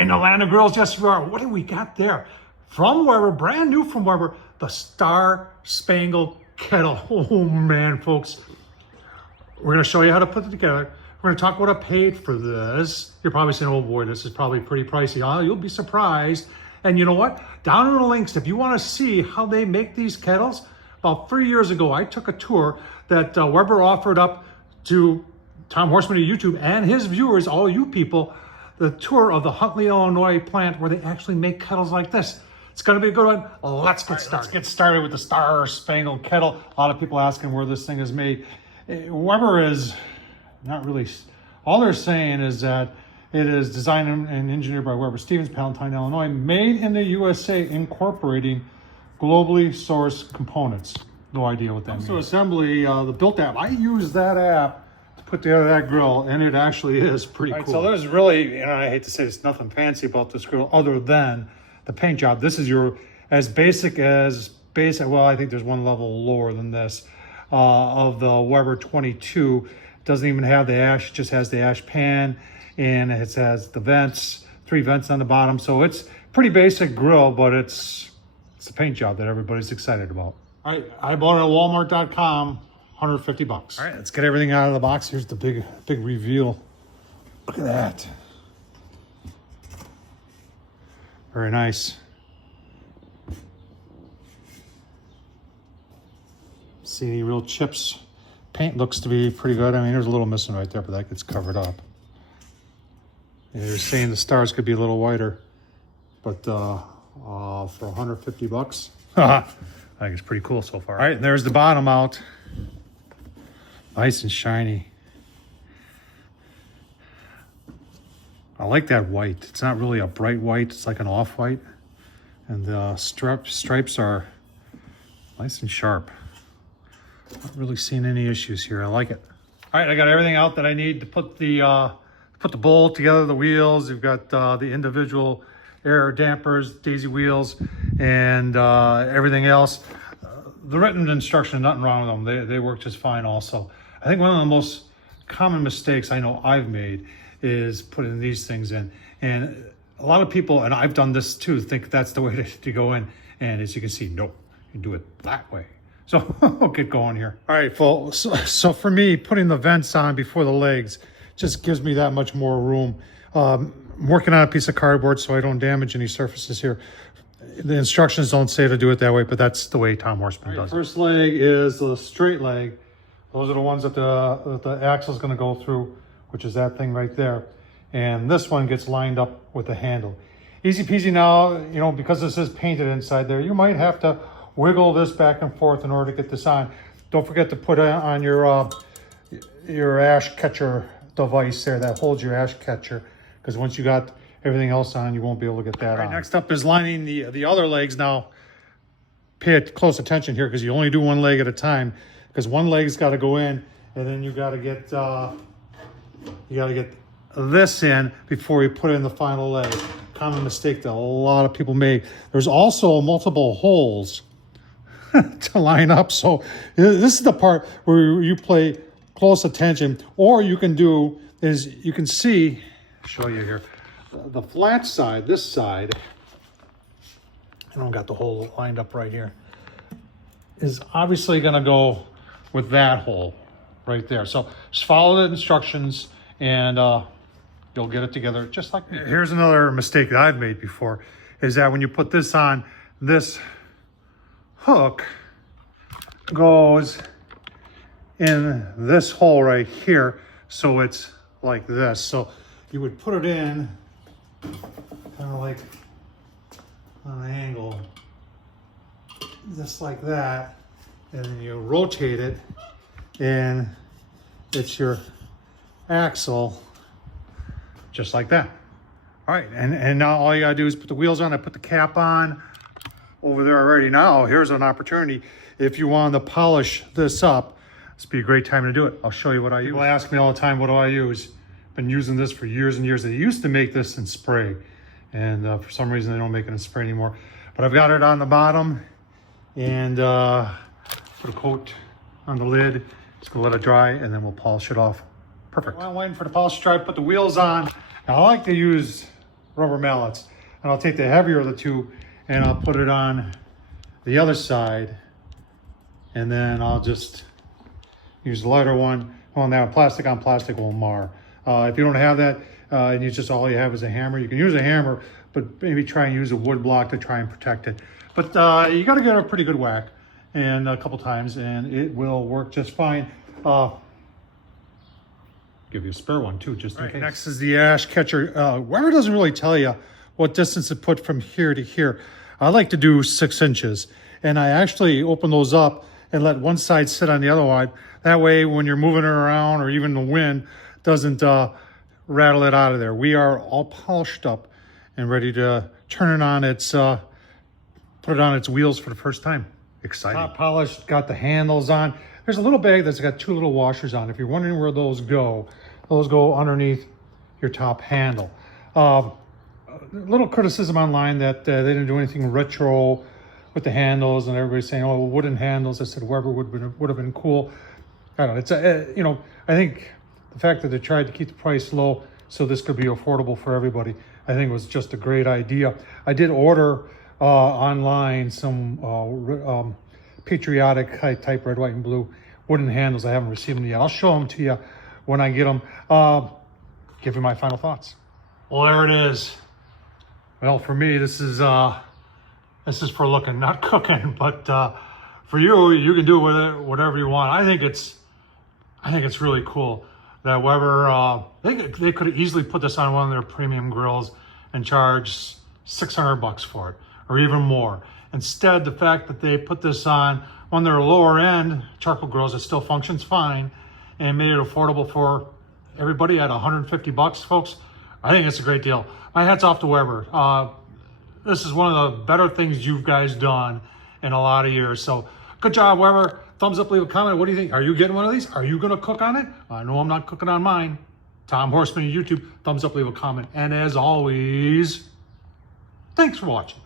In the land of grills, yes we are. What do we got there? From Weber, brand new from Weber, the Star Spangled Kettle. Oh man, folks. We're gonna show you how to put it together. We're gonna talk what I paid for this. You're probably saying, oh boy, this is probably pretty pricey. Oh, you'll be surprised. And you know what? Down in the links, if you wanna see how they make these kettles, about 3 years ago, I took a tour that Weber offered up to Tom Horsman of YouTube and his viewers, all you people, the tour of the Huntley, Illinois plant where they actually make kettles like this. It's gonna be a good one. Let's get started. Let's get started with the Star Spangled Kettle. A lot of people asking where this thing is made. Weber is not really, all they're saying is that it is designed and engineered by Weber Stevens, Palatine, Illinois, made in the USA, incorporating globally sourced components. No idea what that means. So assembly, the Built app, I use that app to put together that grill, and it actually is pretty cool. So there's really, you know, I hate to say there's nothing fancy about this grill other than the paint job. This is your as basic, well, I think there's one level lower than this, of the Weber 22. Doesn't even have the ash, just has the ash pan, and it has the vents, 3 vents on the bottom. So it's pretty basic grill, but it's the paint job that everybody's excited about. All right, I bought it at walmart.com, 150 bucks. All right, let's get everything out of the box. Here's the big reveal. Look at that. Very nice. See any real chips? Paint looks to be pretty good. I mean, there's a little missing right there, but that gets covered up. Yeah, they're saying the stars could be a little whiter, but for 150 bucks, I think it's pretty cool so far. All right, and there's the bottom out. Nice and shiny. I like that white. It's not really a bright white. It's like an off-white. And the stripes are nice and sharp. Not really seeing any issues here. I like it. All right, I got everything out that I need to put the bowl together, the wheels. You've got the individual air dampers, daisy wheels, and everything else. The written instruction, nothing wrong with them. They work just fine also. I think one of the most common mistakes I know I've made is putting these things in. And a lot of people, and I've done this too, think that's the way to go in. And as you can see, nope, you do it that way. So we'll get going here. All right, folks. So for me, putting the vents on before the legs just gives me that much more room. I'm working on a piece of cardboard so I don't damage any surfaces here. The instructions don't say to do it that way, but that's the way Tom Horsman does it. First leg is the straight leg. Those are the ones that the axle is going to go through, which is that thing right there. And this one gets lined up with the handle. Easy peasy now, you know, because this is painted inside there, you might have to wiggle this back and forth in order to get this on. Don't forget to put on your ash catcher device there that holds your ash catcher, because once you got everything else on, you won't be able to get that on. Next up is lining the other legs. Now, pay close attention here because you only do one leg at a time, because one leg's got to go in, and then you got to get this in before you put in the final leg. Common mistake that a lot of people make. There's also multiple holes to line up. So this is the part where you play close attention. Or you can do is you can see, show you here, the flat side, this side, I don't got the hole lined up right here, is obviously going to go with that hole right there. So just follow the instructions and you'll get it together just like me. Here's another mistake that I've made before, is that when you put this on, this hook goes in this hole right here, so it's like this. So you would put it in kind of like on an angle, just like that, and then you rotate it, and it's your axle, just like that. All right, and now all you gotta do is put the wheels on. I put the cap on over there already. Now here's an opportunity. If you want to polish this up, this would be a great time to do it. I'll show you what I use. People ask me all the time, what do I use? Been using this for years and years. They used to make this in spray, and for some reason they don't make it in spray anymore. But I've got it on the bottom, and put a coat on the lid. Just gonna let it dry, and then we'll polish it off. Perfect. While I'm waiting for the polish to dry, put the wheels on. Now I like to use rubber mallets. And I'll take the heavier of the two and I'll put it on the other side. And then I'll just use the lighter one. Well, now plastic on plastic will mar. If you don't have that, and you just all you have is a hammer, you can use a hammer, but maybe try and use a wood block to try and protect it. But you got to get a pretty good whack and a couple times, and it will work just fine. Give you a spare one too, just in case. Next is the ash catcher. Weber doesn't really tell you what distance to put from here to here. I like to do 6 inches, and I actually open those up and let one side sit on the other one. That way, when you're moving it around or even the wind doesn't rattle it out of there. We are all polished up and ready to turn it on its, put it on its wheels for the first time. Exciting. Top polished, got the handles on. There's a little bag that's got 2 little washers on. If you're wondering where those go underneath your top handle. Little criticism online that they didn't do anything retro with the handles, and everybody's saying, oh, wooden handles. I said, Weber would have been cool. I don't know. It's you know, I think the fact that they tried to keep the price low so this could be affordable for everybody, I think was just a great idea. I did order online some patriotic type red, white, and blue wooden handles. I haven't received them yet. I'll show them to you when I get them. Give you my final thoughts. Well, there it is. Well, for me, this is for looking, not cooking. But for you, you can do whatever you want. I think it's really cool that Weber. They could have easily put this on one of their premium grills and charge $600 for it, or even more. Instead, the fact that they put this on one of their lower end charcoal grills that still functions fine and made it affordable for everybody at $150, folks, I think it's a great deal. My hat's off to Weber. This is one of the better things you guys done in a lot of years. So good job, Weber. Thumbs up, leave a comment. What do you think? Are you getting one of these? Are you going to cook on it? I know I'm not cooking on mine. Tom Horsman, YouTube. Thumbs up, leave a comment. And as always, thanks for watching.